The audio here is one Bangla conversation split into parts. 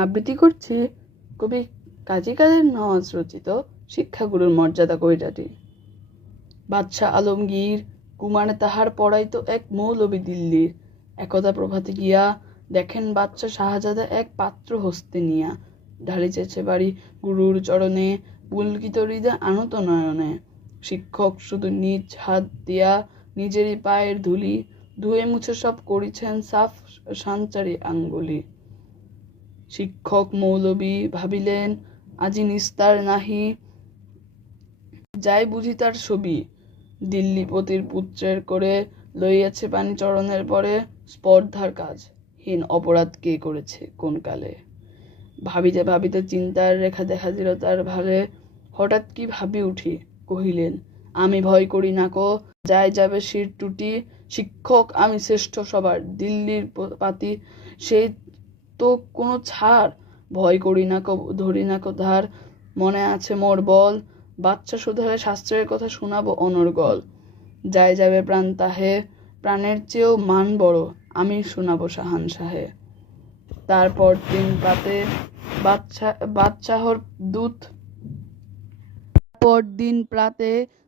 আবৃত্তি করছি কবি কাজী কাদের নওয়াজ রচিত শিক্ষাগুরুর মর্যাদা কবিতাটি। বাদশাহ আলমগীর কুমার তাহার পড়াইত এক মৌলবি দিল্লির। একদা প্রভাতে গিয়া দেখেন বাদশা শাহজাদা এক পাত্র হস্তে নিয়া। ঢালিতেছে বাড়ি গুরুর চরণে, পুলকিত হৃদয় আনত নয়নে। শিক্ষক শুধু নিজ হাত দিয়া নিজেরই পায়ের ধুলি ধুয়ে মুছে সব করিছেন সাফ সাঞ্চারি আঙ্গুলি। শিক্ষক মৌলবি ভাবিলেন আজি নিস্তার নাহি, যাই বুঝি তার ছবি। দিল্লিপতির পুত্রের করে লইয়াছে পানি চরণের পরে, স্পর্ধার কাজ হীন অপরাধ কে করেছে কোন কালে। ভাবিতে ভাবিতে চিন্তার রেখা দেখা দিল তার ভালে। হঠাৎ কি ভাবি উঠি কহিলেন আমি ভয় করি না কো, যাই যাবে শির টুটি। শিক্ষক আমি শ্রেষ্ঠ সবার, দিল্লির পাতি সেই তো কোনো ছাড়। ভয় করি না কো, ধরি না কো ধার, মনে আছে মোর বল। বাচ্চা শুধালে শাস্ত্রের কথা শোনাবো অনর্গল। যাই যাবে প্রাণ তাহে, প্রাণের চেয়েও মান বড়, আমি শোনাবো শাহানশাহে। তারপর দিন প্রাতে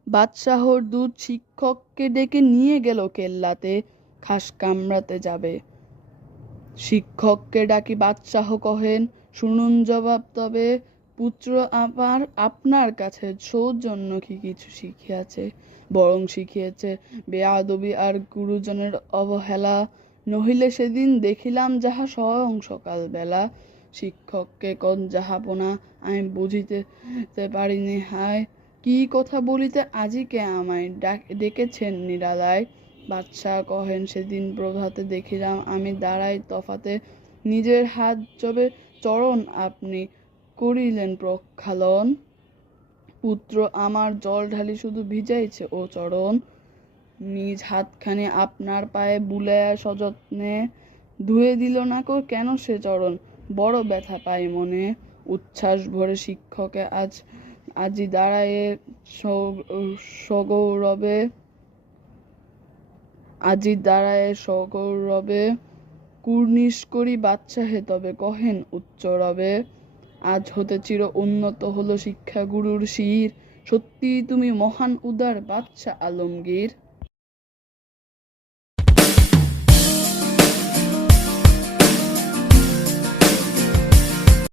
বাদশাহর দূত শিক্ষককে ডেকে নিয়ে গেল কেল্লাতে, খাস কামরাতে যাবে। শিক্ষককে ডাকি বাদশাহ কহেন শুনুন জবাব তবে, পুত্র আমার আপনার কাছে সৌজন্য কি কিছু শিখিয়াছে? বরং শিখিয়েছে বেয়াদবি আর গুরুজনের অবহেলা, নহিলে সেদিন দেখিলাম যাহা স্বয়ং সকাল বেলা। শিক্ষককে কোন যাহাপনা আমি বুঝিতে পারিনি হায়, কি কথা বলিতে আজিকে আমায় ডেকেছেন নিরালায়। বাদশাহ কহেন সেদিন প্রভাতে দেখিলাম আমি দাঁড়াই তফাতে, নিজের হাত জবে চরণ আপনি করিলেন প্রক্ষালন। পুত্র আমার জল ঢালি শুধু ভিজাইছে ও চরণ, নিজ হাতখানি আপনার পায়ে বুলাইয়া সযত্নে, ধুয়ে দিল না কো কেন সে চরণ, বড় ব্যথা পাই মনে। উচ্ছ্বাস ভরে শিক্ষকে আজি দাঁড়ায়ে সগৌরবে, কুর্নিশ করি বাদশাহে তবে কহেন উচ্চ রবে। আজ হতে চির উন্নত হলো শিক্ষা গুরুর শির, সত্যি তুমি মহান উদার বাদশা আলমগীর।